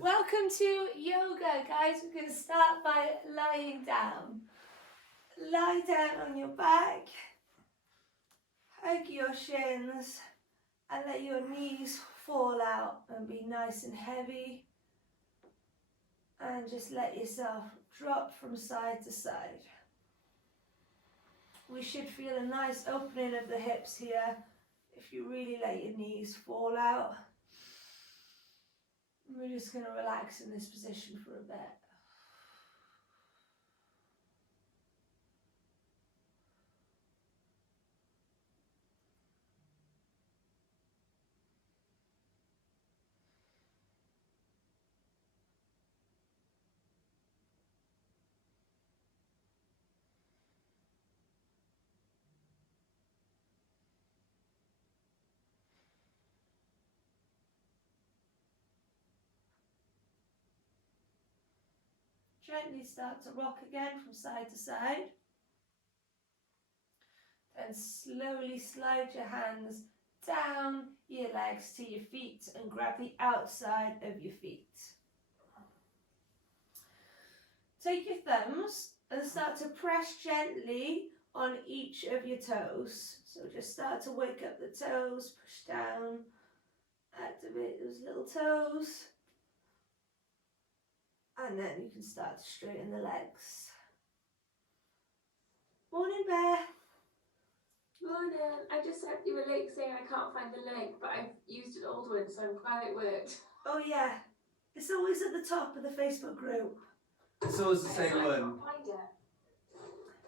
Welcome to yoga, guys. We're going to start by lying down. Lie down on your back, hug your shins, and let your knees fall out and be nice and heavy. And just let yourself drop from side to side. We should feel a nice opening of the hips here if you really let your knees fall out. We're just going to relax in this position for a bit. Gently start to rock again from side to side. Then slowly slide your hands down your legs to your feet and grab the outside of your feet. Take your thumbs and start to press gently on each of your toes. So just start to wake up the toes, push down, activate those little toes. And then you can start to straighten the legs. Morning, Bear. Morning. I just sent you a link saying I can't find the link, but I've used an old one, so I'm glad it worked. Oh yeah, it's always at the top of the Facebook group. It's always the same I one. can't find it.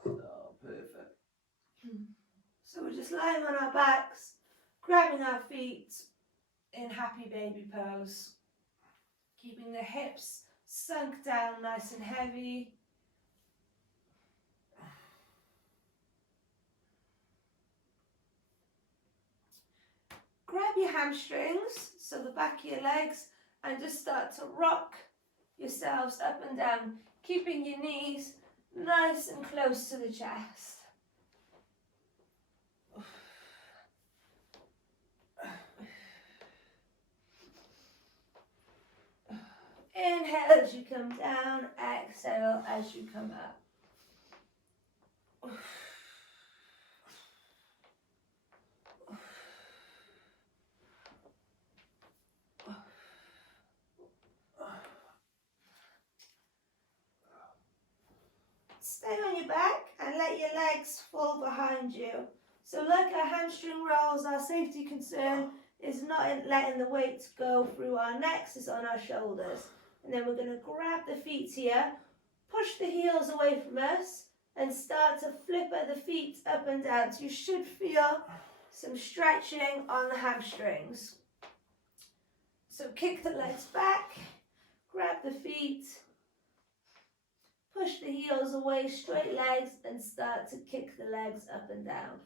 Oh, perfect. So we're just lying on our backs, grabbing our feet in happy baby pose, keeping the hips sunk down nice and heavy. Grab your hamstrings, so the back of your legs, and just start to rock yourselves up and down, keeping your knees nice and close to the chest. Inhale as you come down, exhale as you come up. Stay on your back and let your legs fall behind you. So like our hamstring rolls, our safety concern is not in letting the weight go through our necks, it's on our shoulders. And then we're going to grab the feet here, push the heels away from us, and start to flip the feet up and down. So you should feel some stretching on the hamstrings. So kick the legs back, grab the feet, push the heels away, straight legs, and start to kick the legs up and down.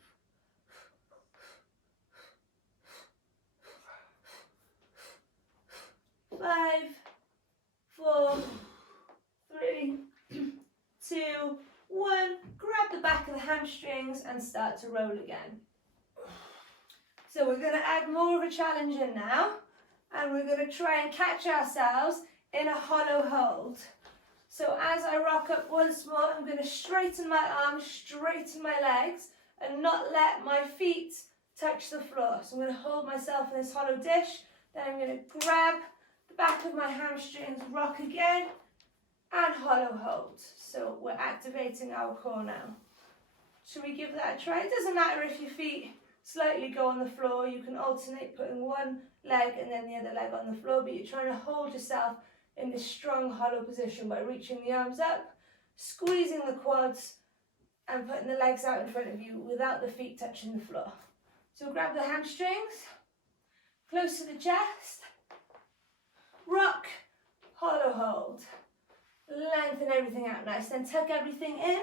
Five, 4, 3, 2, 1. Grab the back of the hamstrings and start to roll again. So we're going to add more of a challenge in now, and we're going to try and catch ourselves in a hollow hold. So as I rock up once more, I'm going to straighten my arms, straighten my legs, and not let my feet touch the floor. So I'm going to hold myself in this hollow dish, then I'm going to grab the back of my hamstrings, rock again, and hollow hold. So we're activating our core now. Should we give that a try? It doesn't matter if your feet slightly go on the floor. You can alternate putting one leg and then the other leg on the floor, but you're trying to hold yourself in this strong hollow position by reaching the arms up, squeezing the quads, and putting the legs out in front of you without the feet touching the floor. So grab the hamstrings, close to the chest, rock, hollow hold. Lengthen everything out nice, then tuck everything in.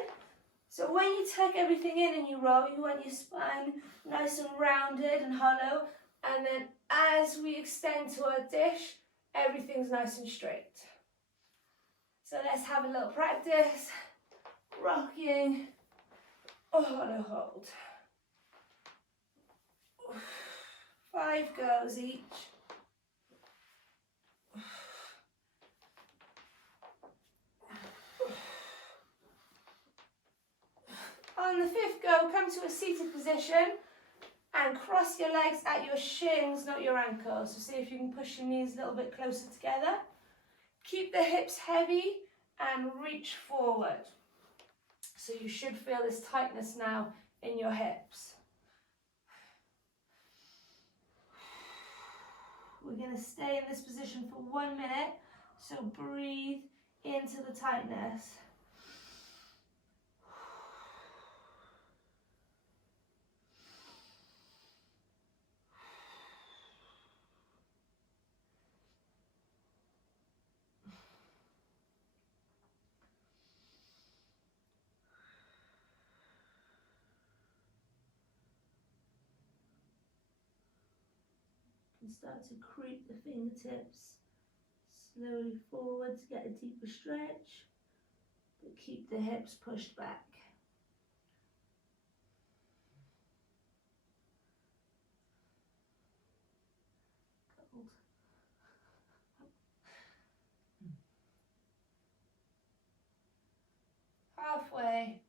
So when you tuck everything in and you roll, you want your spine nice and rounded and hollow, and then as we extend to our dish, everything's nice and straight. So let's have a little practice. Rocking, hollow hold. 5 goes each. So come to a seated position and cross your legs at your shins, not your ankles. So see if you can push your knees a little bit closer together. Keep the hips heavy and reach forward. So you should feel this tightness now in your hips. We're going to stay in this position for 1 minute. So breathe into the tightness. And start to creep the fingertips slowly forward to get a deeper stretch, but keep the hips pushed back. Cold. Halfway.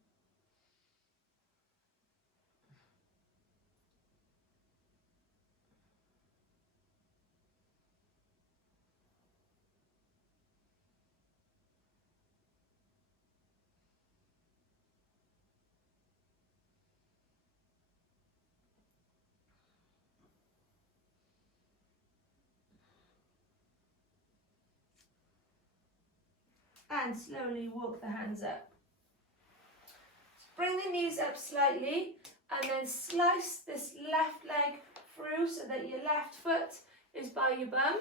And slowly walk the hands up. Bring the knees up slightly and then slice this left leg through so that your left foot is by your bum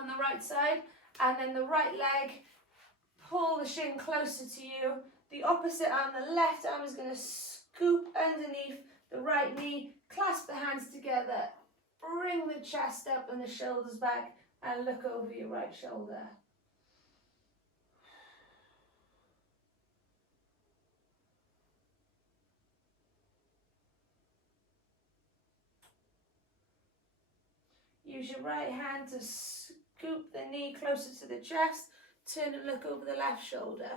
on the right side, and then the right leg, pull the shin closer to you. The opposite arm, the left arm, is going to scoop underneath the right knee, clasp the hands together, bring the chest up and the shoulders back, and look over your right shoulder. Use your right hand to scoop the knee closer to the chest, turn and look over the left shoulder.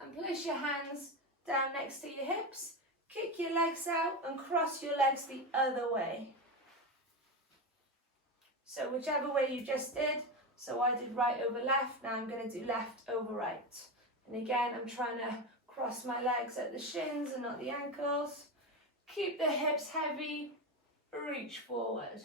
And place your hands down next to your hips, kick your legs out and cross your legs the other way. So whichever way you just did, so I did right over left, now I'm going to do left over right. And again, I'm trying to cross my legs at the shins and not the ankles. Keep the hips heavy, reach forward.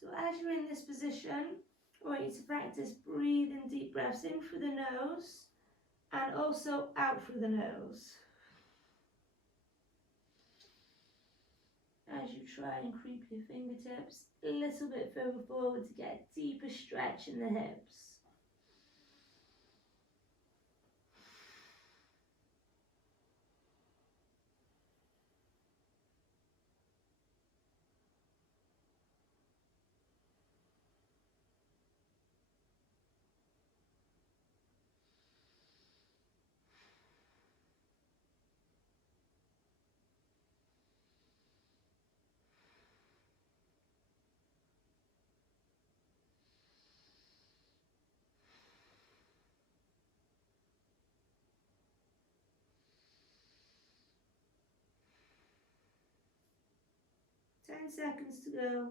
So as you're in this position, I want you to practice breathing deep breaths in through the nose and also out through the nose. As you try and creep your fingertips a little bit further forward to get a deeper stretch in the hips. Ten seconds to go.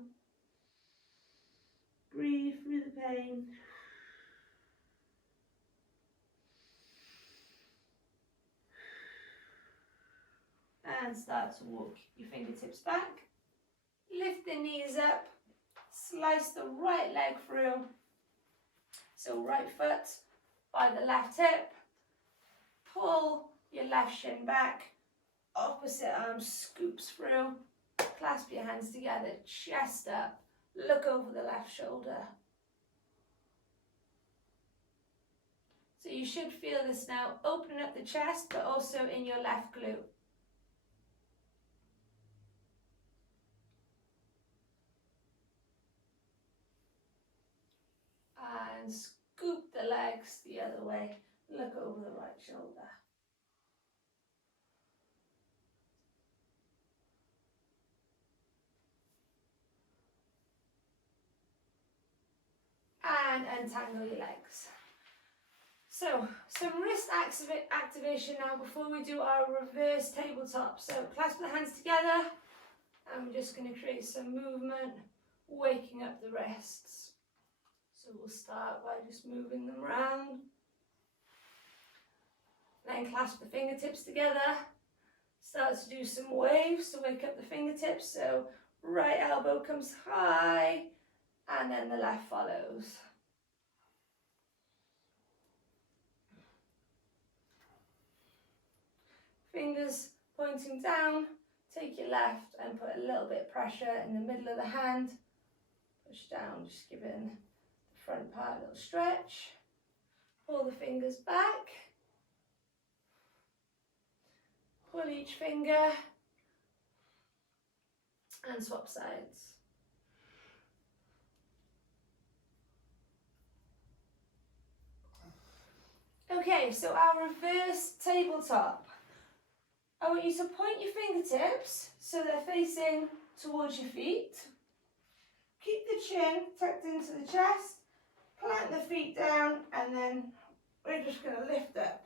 Breathe through the pain. And start to walk your fingertips back. Lift the knees up. Slice the right leg through. So right foot by the left hip. Pull your left shin back, opposite arm scoops through, clasp your hands together, chest up, look over the left shoulder. So you should feel this now, opening up the chest, but also in your left glute. And scoop the legs the other way, look over the right shoulder. And untangle your legs. So, some wrist activation now before we do our reverse tabletop. So, clasp the hands together, and we're just going to create some movement, waking up the wrists. So, we'll start by just moving them around. Then clasp the fingertips together. Start to do some waves to wake up the fingertips. So, right elbow comes high, and then the left follows. Fingers pointing down, take your left and put a little bit of pressure in the middle of the hand. Push down, just giving the front part a little stretch. Pull the fingers back. Pull each finger and swap sides. Okay, so our reverse tabletop. I want you to point your fingertips so they're facing towards your feet. Keep the chin tucked into the chest, plant the feet down, and then we're just going to lift up.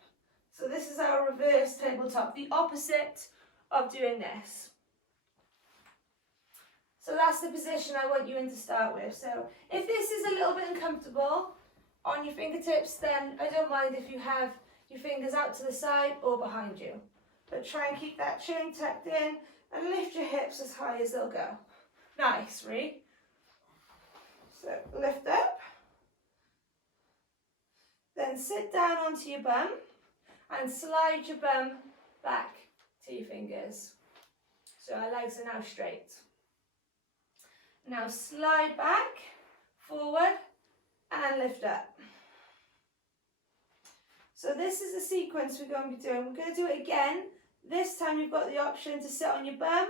So this is our reverse tabletop, the opposite of doing this. So that's the position I want you in to start with. So if this is a little bit uncomfortable on your fingertips, then I don't mind if you have your fingers out to the side or behind you. But try and keep that chin tucked in and lift your hips as high as they'll go. Nice, Ree. So lift up. Then sit down onto your bum and slide your bum back to your fingers. So our legs are now straight. Now slide back, forward, and lift up. So this is the sequence we're going to be doing. We're going to do it again. This time you've got the option to sit on your bum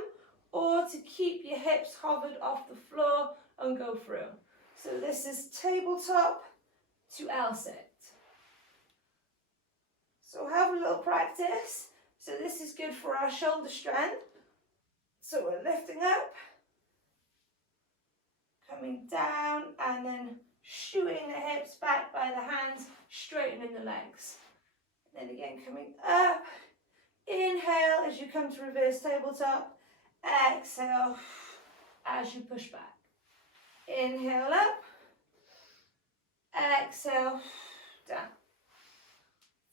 or to keep your hips hovered off the floor and go through. So this is tabletop to L-sit. So have a little practice. So this is good for our shoulder strength. So we're lifting up, coming down, and then shooting the hips back by the hands, straightening the legs. And then again coming up. Inhale as you come to reverse tabletop. Exhale as you push back. Inhale up. Exhale down.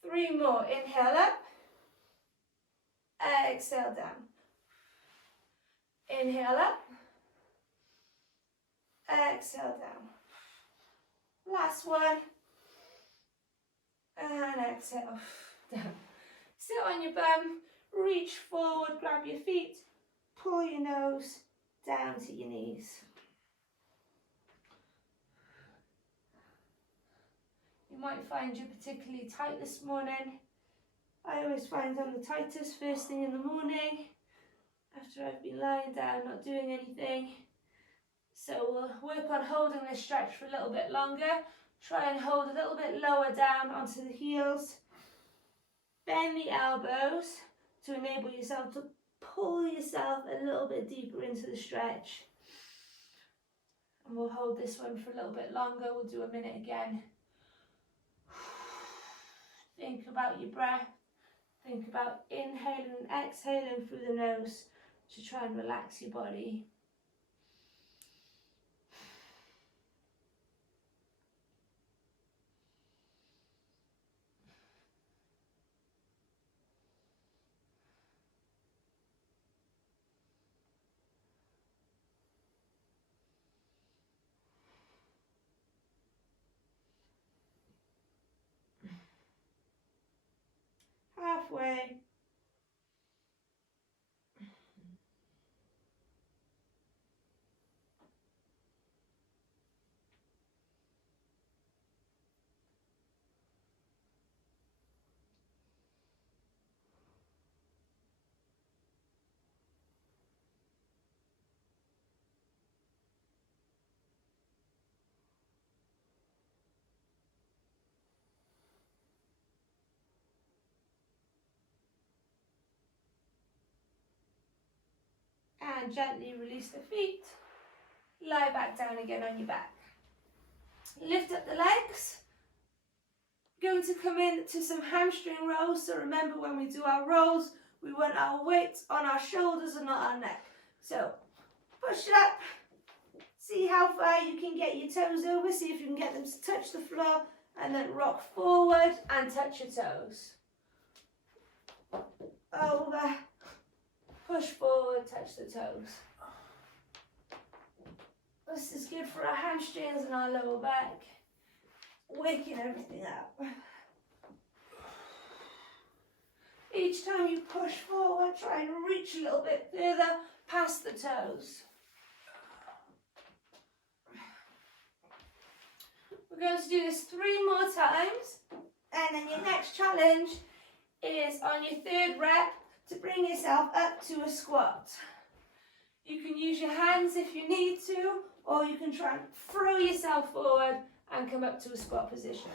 3 more. Inhale up. Exhale down. Inhale up. Exhale down. Last one. And exhale down. Sit on your bum, reach forward, grab your feet, pull your nose down to your knees. You might find you're particularly tight this morning. I always find I'm the tightest first thing in the morning after I've been lying down, not doing anything. So we'll work on holding this stretch for a little bit longer. Try and hold a little bit lower down onto the heels. Bend the elbows to enable yourself to pull yourself a little bit deeper into the stretch. And we'll hold this one for a little bit longer. We'll do a minute again. Think about your breath. Think about inhaling and exhaling through the nose to try and relax your body. halfway. And gently release the feet. Lie back down again on your back. Lift up the legs. Going to come in to some hamstring rolls. So remember, when we do our rolls, we want our weight on our shoulders and not our neck. So push it up. See how far you can get your toes over. See if you can get them to touch the floor, and then rock forward and touch your toes. Over. Push forward, touch the toes. This is good for our hamstrings and our lower back. Waking everything up. Each time you push forward, try and reach a little bit further past the toes. We're going to do this 3 more times, and then your next challenge is on your 3rd rep to bring yourself up to a squat. You can use your hands if you need to, or you can try and throw yourself forward and come up to a squat position.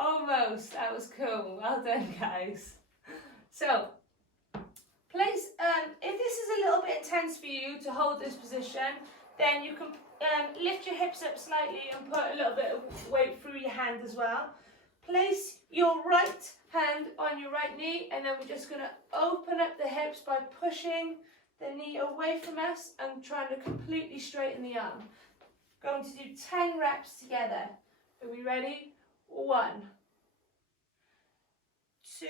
Almost, that was cool. Well done, guys. So, place, if this is a little bit intense for you to hold this position, then you can lift your hips up slightly and put a little bit of weight through your hand as well. Place your right hand on your right knee, and then we're just going to open up the hips by pushing the knee away from us and trying to completely straighten the arm. Going to do 10 reps together. Are we ready? 1, 2,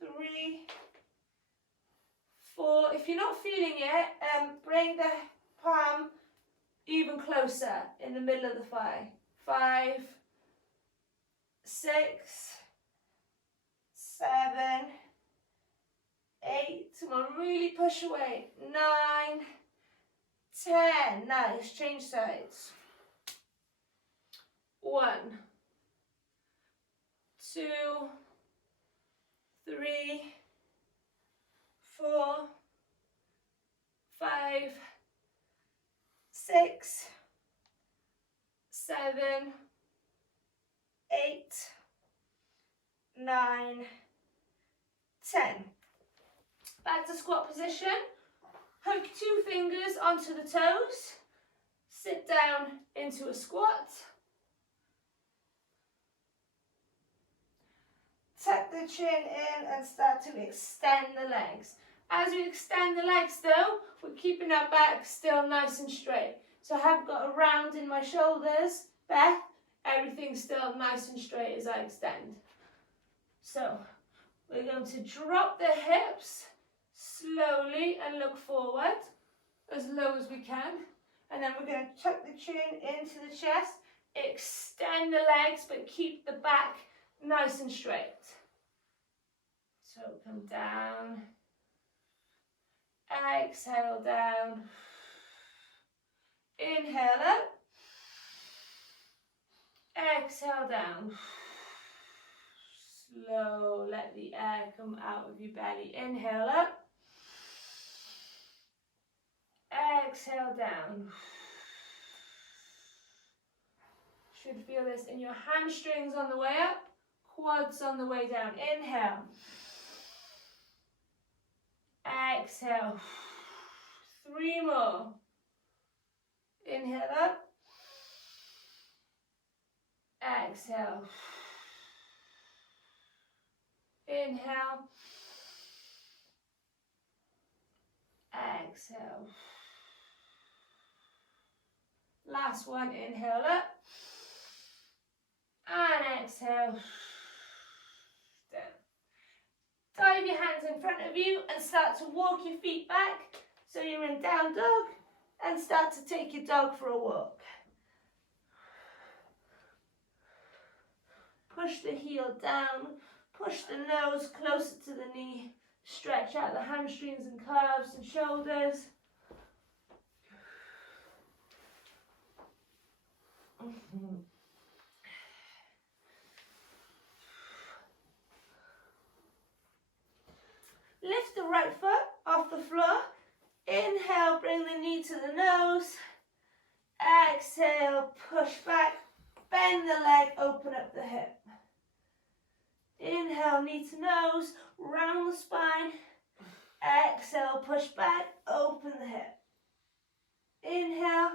3, 4. If you're not feeling it, bring the palm even closer in the middle of the thigh. 5, 6, 7, 8. Come on, really push away. 9, 10. Nice. Change sides. 1, 2, 3, 4, 5, 6, 7, 8, 9, 10. Back to squat position. Hook 2 fingers onto the toes. Sit down into a squat. Tuck the chin in and start to extend the legs. As we extend the legs though, we're keeping our back still nice and straight. So I have got a round in my shoulders, back, everything's still nice and straight as I extend. So we're going to drop the hips slowly and look forward as low as we can. And then we're going to tuck the chin into the chest, extend the legs, but keep the back nice and straight. So come down, exhale down, inhale up, exhale down. Slow, let the air come out of your belly. Inhale up, exhale down. Should feel this in your hamstrings on the way up, quads on the way down. Inhale, exhale. 3 more. Inhale up, exhale. Inhale, exhale. Last one, inhale up, And exhale. Down. Dive your hands in front of you and start to walk your feet back so you're in down dog, and start to take your dog for a walk. Push the heel down, push the nose closer to the knee, stretch out the hamstrings and calves and shoulders. Lift the right foot off the floor. Inhale, bring the knee to the nose. Exhale, push back, bend the leg, open up the hip. Inhale, knee to nose, round the spine. Exhale, push back, open the hip. Inhale.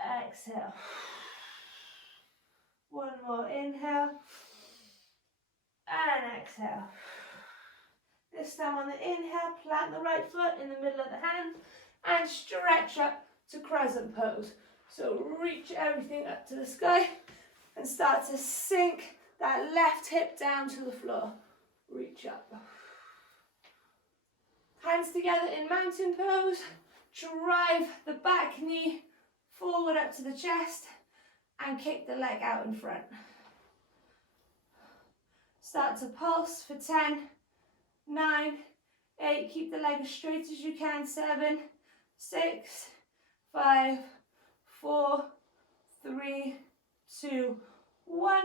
Exhale. One more, inhale. And exhale. This time on the inhale, plant the right foot in the middle of the hand and stretch up to crescent pose. So reach everything up to the sky and start to sink that left hip down to the floor. Reach up. Hands together in mountain pose. Drive the back knee forward up to the chest and kick the leg out in front. Start to pulse for 10, 9, 8, keep the leg as straight as you can, 7, 6, 5, 4, 3, 2, 1.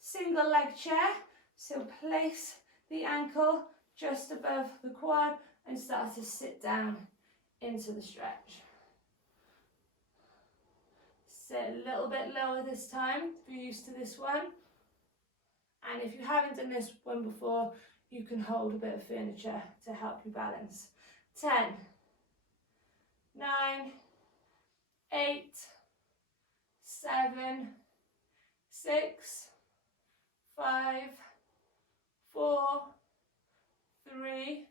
Single leg chair, so place the ankle just above the quad and start to sit down into the stretch. Sit a little bit lower this time, be used to this one. And if you haven't done this one before, you can hold a bit of furniture to help you balance. 10, 9, 8, 7, 6, 5, 4, 3,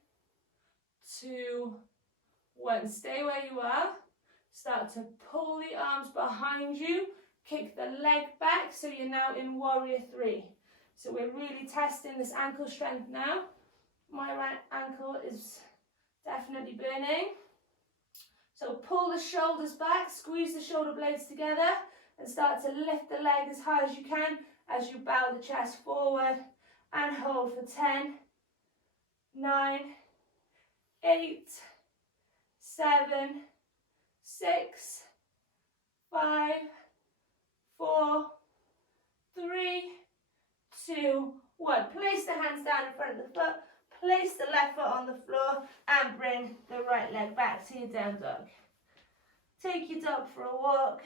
2, 1. Stay where you are. Start to pull the arms behind you. Kick the leg back so you're now in warrior 3. So we're really testing this ankle strength now. My right ankle is definitely burning. So pull the shoulders back, squeeze the shoulder blades together and start to lift the leg as high as you can as you bow the chest forward and hold for 10, 9, 8, 7, 6, 5, 4, 3, 2, 1. Place the hands down in front of the foot, place the left foot on the floor and bring the right leg back to your down dog. Take your dog for a walk.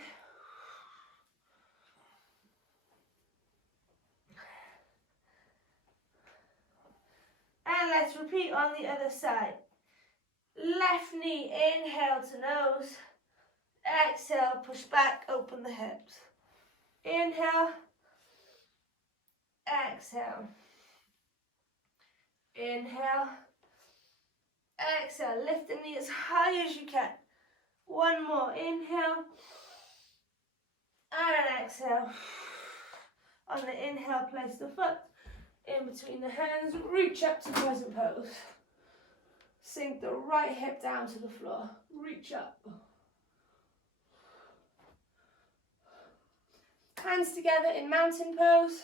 And let's repeat on the other side. Left knee, inhale to nose. Exhale, push back, open the hips. Inhale. Exhale. Inhale. Exhale. Lift the knee as high as you can. One more. Inhale. And exhale. On the inhale, place the foot in between the hands. Reach up to crescent pose. Sink the right hip down to the floor. Reach up. Hands together in mountain pose.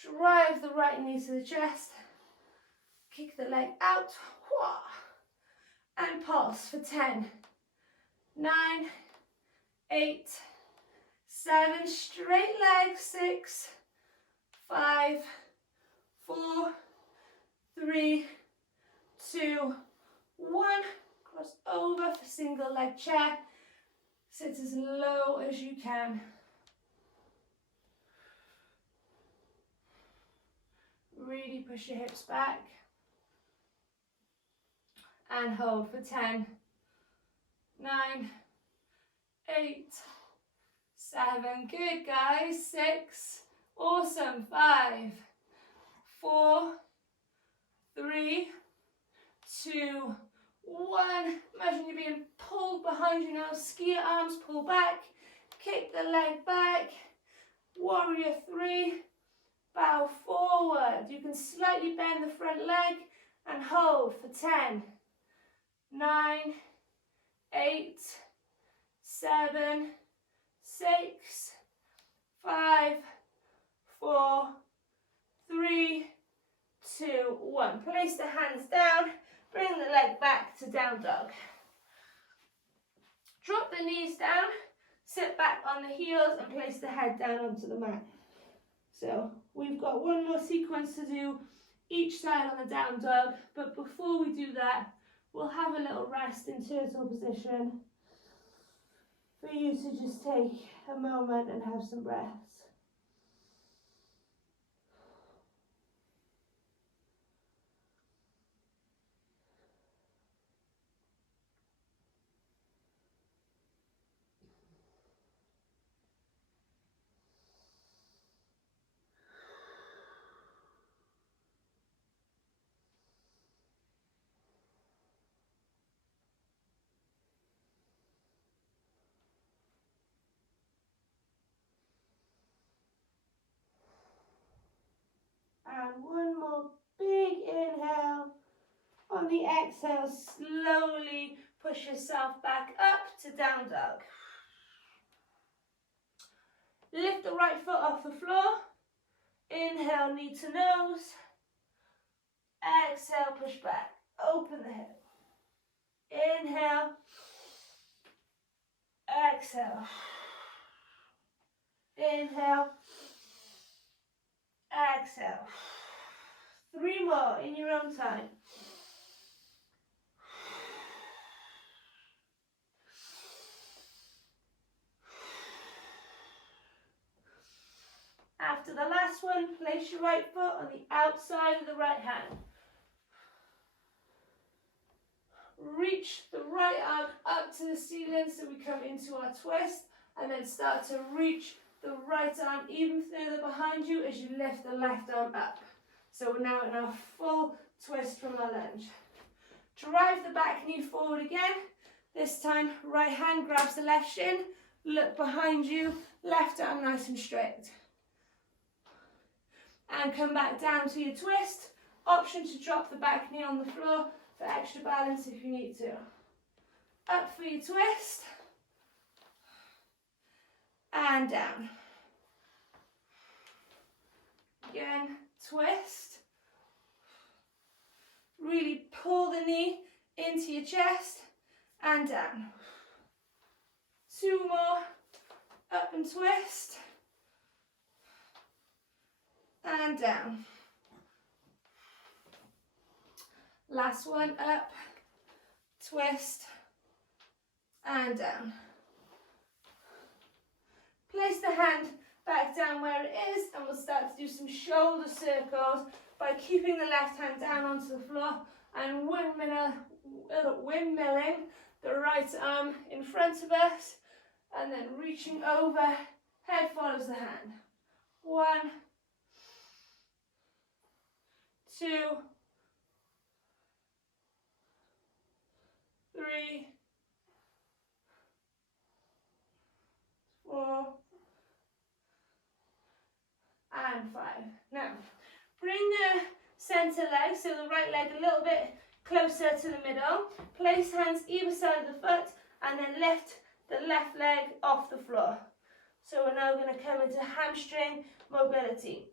Drive the right knee to the chest. Kick the leg out. And pulse for 10, 9, 8, 7. Straight leg. 6, 5, 4, 3, 2, 1. Cross over for single leg chair. Sit as low as you can. Really push your hips back. And hold for 10, 9, 8, 7. Good, guys. 6. Awesome. 5, 4, 3, 2, 1. Imagine you're being pulled behind you now. Ski your arms, pull back. Kick the leg back. Warrior 3, bow forward. You can slightly bend the front leg and hold for 10, 9, 8, 7, 6, 5, 4, 3, 2, 1. Place the hands down, bring the leg back to down dog. Drop the knees down, sit back on the heels and place the head down onto the mat. So we've got one more sequence to do each side on the down dog, but before we do that, we'll have a little rest in turtle position for you to just take a moment and have some breaths. And one more big inhale. On the exhale, slowly push yourself back up to down dog. Lift the right foot off the floor. Inhale, knee to nose. Exhale, push back. Open the hip. Inhale. Exhale. Inhale. Exhale. 3 more in your own time. After the last one, place your right foot on the outside of the right hand. Reach the right arm up to the ceiling so we come into our twist, and then start to reach the right arm even further behind you as you lift the left arm up. So we're now in our full twist from our lunge. Drive the back knee forward again. This time, right hand grabs the left shin, look behind you, left arm nice and straight. And come back down to your twist. Option to drop the back knee on the floor for extra balance if you need to. Up for your twist. And down. Again, twist. Really pull the knee into your chest and down. 2 more. Up and twist. And down. Last one, up, twist, and down. Place the hand back down where it is, and we'll start to do some shoulder circles by keeping the left hand down onto the floor and windmilling the right arm in front of us, and then reaching over, head follows the hand. 1, 2, 3, 4, and 5. Now, bring the center leg, so the right leg a little bit closer to the middle. Place hands either side of the foot, and then lift the left leg off the floor. So we're now going to come into hamstring mobility.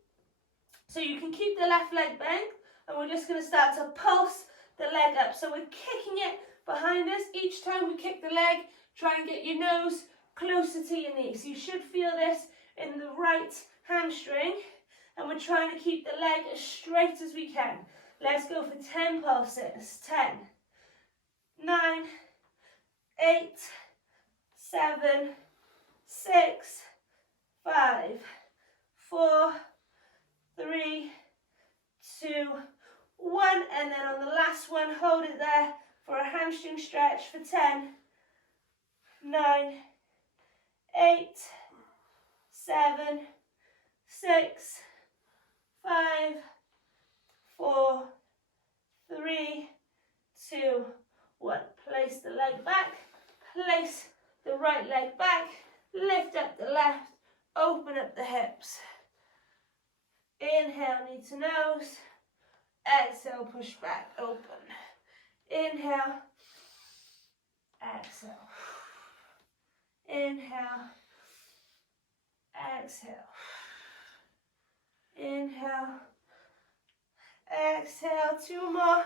So you can keep the left leg bent, and we're just going to start to pulse the leg up. So we're kicking it behind us. Each time we kick the leg, try and get your nose closer to your knee. So you should feel this in the right hamstring, and we're trying to keep the leg as straight as we can. Let's go for 10 pulses. 10, 9, 8, 7, 6, 5, 4, 3, 2, 1, and then on the last one, hold it there for a hamstring stretch for 10, 9, 8, 7, 6, 5, 4, 3, 2, 1. Place the leg back, place the right leg back, lift up the left, open up the hips. Inhale, knee to nose. Exhale, push back, open. Inhale. Exhale. Inhale. Exhale. Inhale. Exhale. 2 more.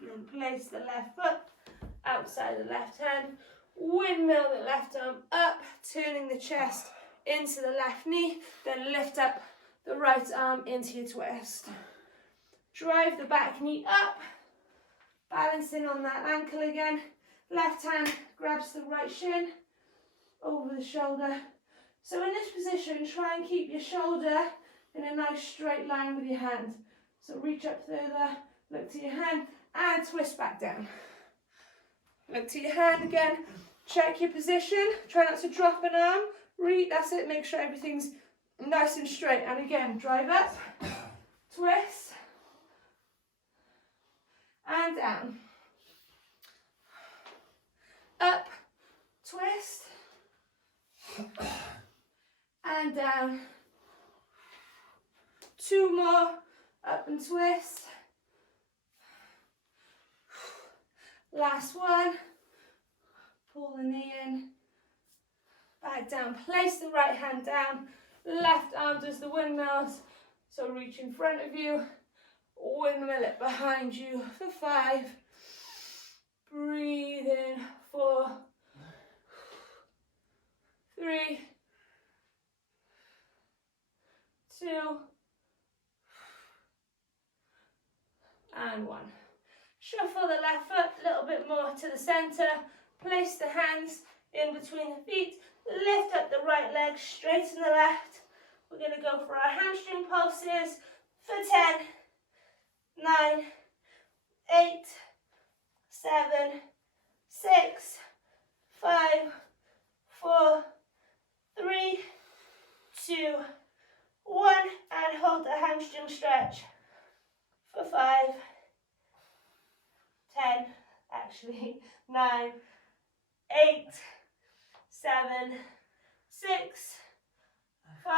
And then place the left foot outside the left hand. Windmill the left arm up, turning the chest into the left knee. Then lift up the right arm into your twist. Drive the back knee up, balancing on that ankle again. Left hand grabs the right shin over the shoulder. So in this position, try and keep your shoulder in a nice straight line with your hand. So reach up further, look to your hand, and twist back down. Look to your hand again, check your position, try not to drop an arm, that's it, make sure everything's nice and straight. And again, drive up, twist, and down. Up, twist, and down. 2 more, up and twist. Last one. Pull the knee in, back down. Place the right hand down. Left arm does the windmills. So reach in front of you, windmill it behind you for 5. Breathe in, 4, 3, 2, and 1. Shuffle the left foot a little bit more to the centre. Place the hands in between the feet. Lift up the right leg, straighten the left. We're going to go for our hamstring pulses for 10, 9, 8, 7, 6, 5, 4, 3, 2, 1. And hold the hamstring stretch for 5, 10, actually 9, 8, 7, 6, 5,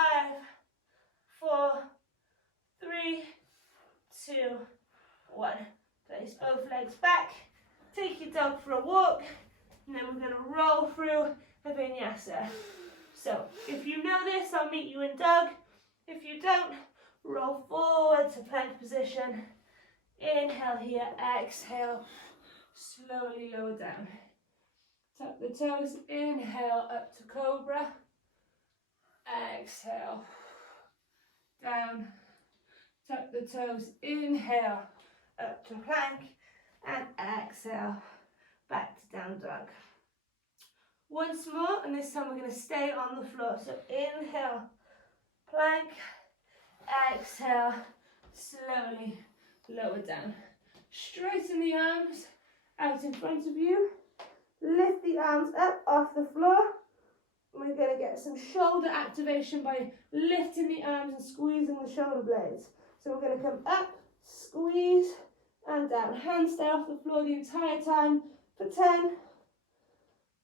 4, 3, 2, 1. Place both legs back. Take your dog for a walk. And then we're going to roll through a vinyasa. So if you know this, I'll meet you in dog. If you don't, roll forward to plank position. Inhale here, exhale. Slowly lower down. Tuck the toes, inhale up to cobra. Exhale. Down. Tuck the toes, inhale up to plank. And exhale, back to down dog. Once more, and this time we're going to stay on the floor. So inhale, plank, exhale, slowly lower down. Straighten the arms out in front of you. Lift the arms up off the floor. We're going to get some shoulder activation by lifting the arms and squeezing the shoulder blades. So we're going to come up, squeeze, and down. Hands stay off the floor the entire time for 10,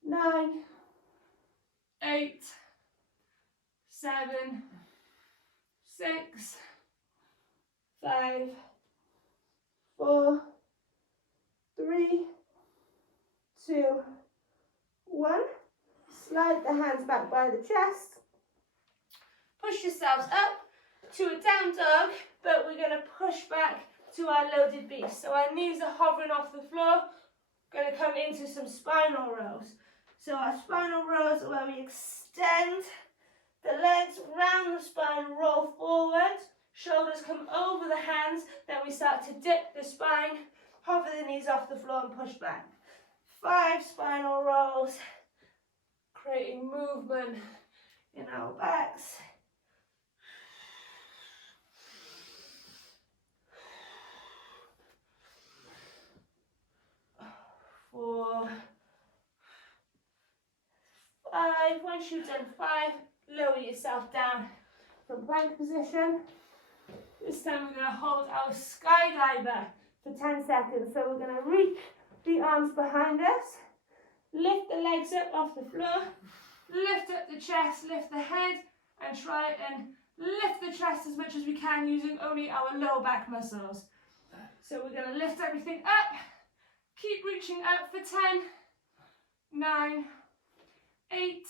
9, 8, 7, 6, 5, 4, 3, 2, 1. Slide the hands back by the chest. Push yourselves up to a down dog, but we're going to push back to our loaded beast. So our knees are hovering off the floor. Going to come into some spinal rows. So our spinal rows are where we extend the legs round the spine, roll forward. Shoulders come over the hands. Then we start to dip the spine, hover the knees off the floor and push back. 5 spinal rolls, creating movement in our backs. 4, 5. Once you've done 5, lower yourself down from plank position. This time we're going to hold our skydiver for 10 seconds. So we're going to reach the arms behind us. Lift the legs up off the floor. Lift up the chest, lift the head, and try and lift the chest as much as we can using only our lower back muscles. So we're going to lift everything up. Keep reaching up for 10, 9, 8,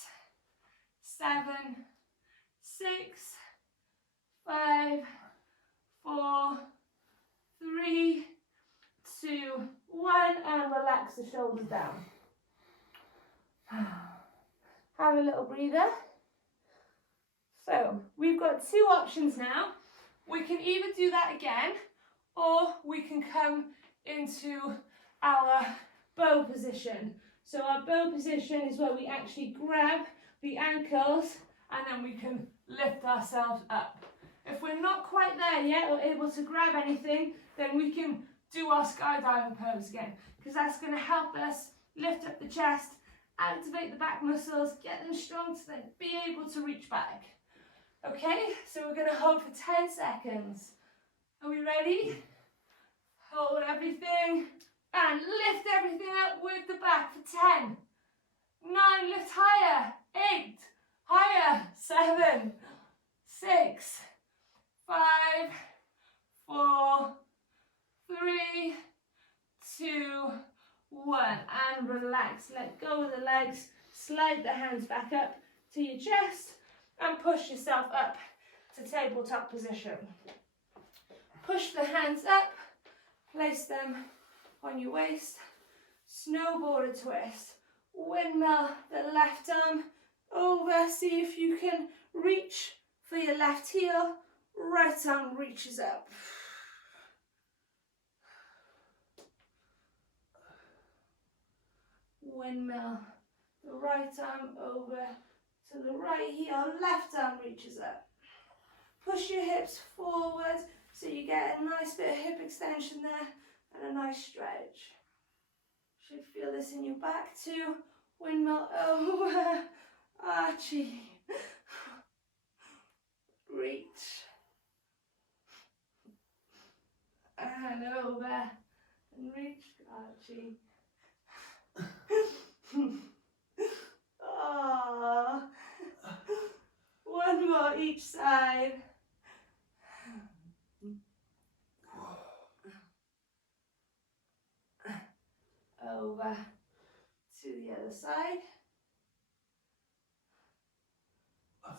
7, 6, 5, 4, 3, 2, 1, and relax the shoulders down. Have a little breather. So we've got two options now. We can either do that again, or we can come into our bow position. So our bow position is where we actually grab the ankles and then we can lift ourselves up. If we're not quite there yet or able to grab anything, then we can do our skydiver pose again, because that's going to help us lift up the chest, activate the back muscles, get them strong to then be able to reach back. Okay, so we're going to hold for 10 seconds. Are we ready? Hold everything and lift everything up with the back for 10, 9, lift higher, 8, higher, 7, 6, 5, 4, 3, 2, 1, and relax. Let go of the legs, slide the hands back up to your chest and push yourself up to tabletop position. Push the hands up, place them on your waist, snowboarder twist, windmill the left arm over, see if you can reach for your left heel, right arm reaches up. Windmill, the right arm over to the right heel, left arm reaches up. Push your hips forward so you get a nice bit of hip extension there and a nice stretch. Should feel this in your back too. Windmill over, archy, reach, and over, and reach, archy. Oh. One more each side. Over to the other side.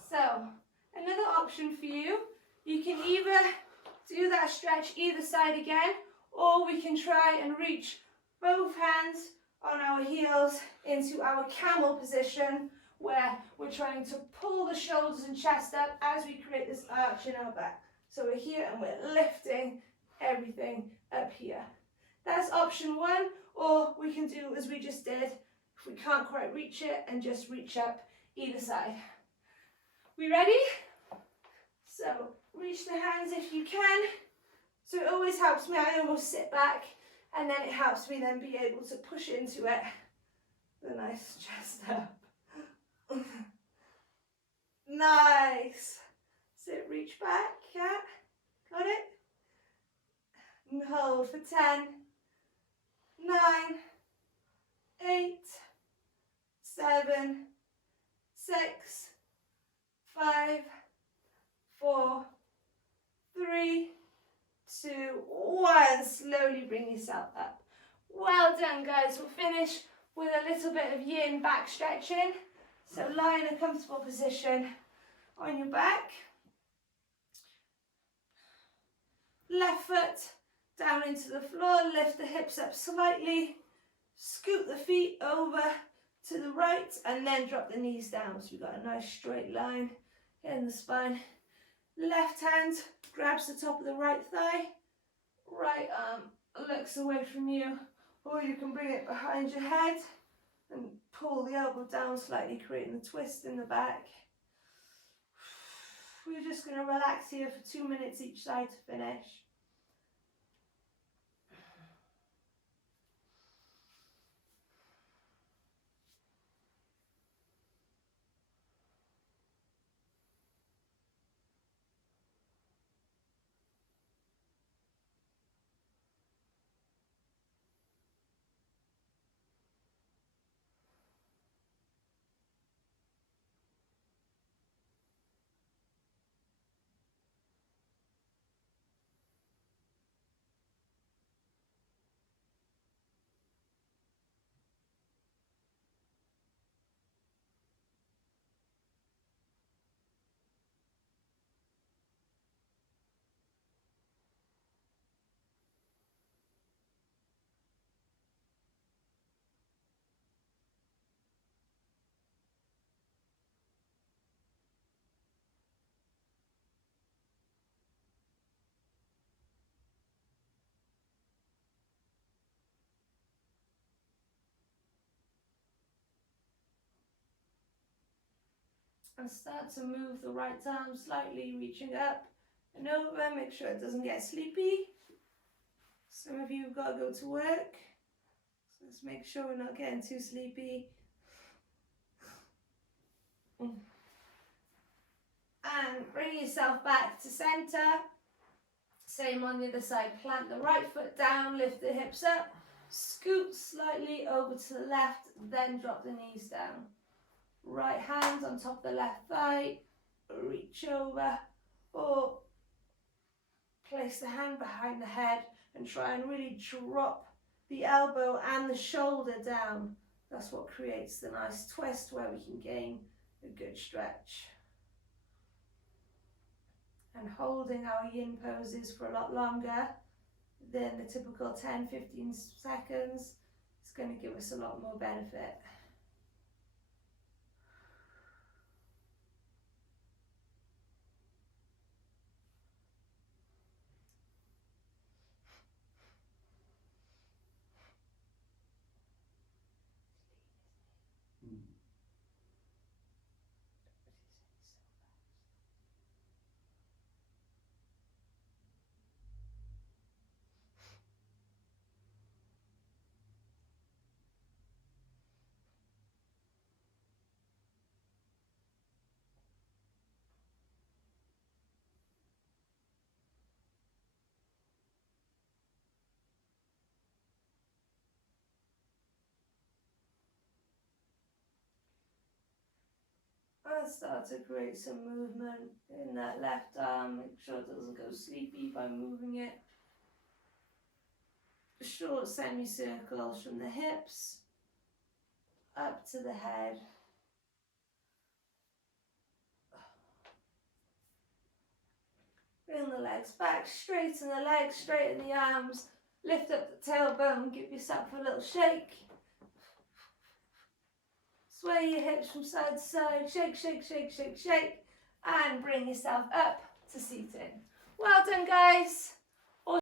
So, another option for you, you can either do that stretch either side again, or we can try and reach both hands on our heels into our camel position, where we're trying to pull the shoulders and chest up as we create this arch in our back. So we're here and we're lifting everything up here. That's option one, or we can do as we just did, if we can't quite reach it, and just reach up either side. We ready? So reach the hands if you can. So it always helps me, I almost sit back, and then it helps me then be able to push into it. The nice chest up. Nice. Sit, reach back, cat. Got it? And hold for 10, 9, 8, 7, 6, 5, 4, 3, 2, 1. Slowly bring yourself up. Well done, guys. We'll finish with a little bit of yin back stretching. So lie in a comfortable position on your back. Left foot down into the floor, lift the hips up slightly, scoot the feet over to the right, and then drop the knees down. So we've got a nice straight line in the spine. Left hand grabs the top of the right thigh, right arm looks away from you, or you can bring it behind your head and pull the elbow down slightly, creating the twist in the back. We're just going to relax here for 2 minutes each side to finish. And start to move the right arm slightly, reaching up and over. Make sure it doesn't get sleepy. Some of you have got to go to work, so let's make sure we're not getting too sleepy. And bring yourself back to center. Same on the other side. Plant the right foot down, lift the hips up, scoot slightly over to the left, then drop the knees down. Right hand on top of the left thigh, reach over, or place the hand behind the head and try and really drop the elbow and the shoulder down. That's what creates the nice twist where we can gain a good stretch. And holding our yin poses for a lot longer than the typical 10-15 seconds is going to give us a lot more benefit. And start to create some movement in that left arm. Make sure it doesn't go sleepy by moving it. Short semicircles from the hips up to the head. Bring the legs back, straighten the legs, straighten the arms, lift up the tailbone, give yourself a little shake. Sway your hips from side to side, shake, shake, shake, shake, shake, and bring yourself up to seated. Well done, guys.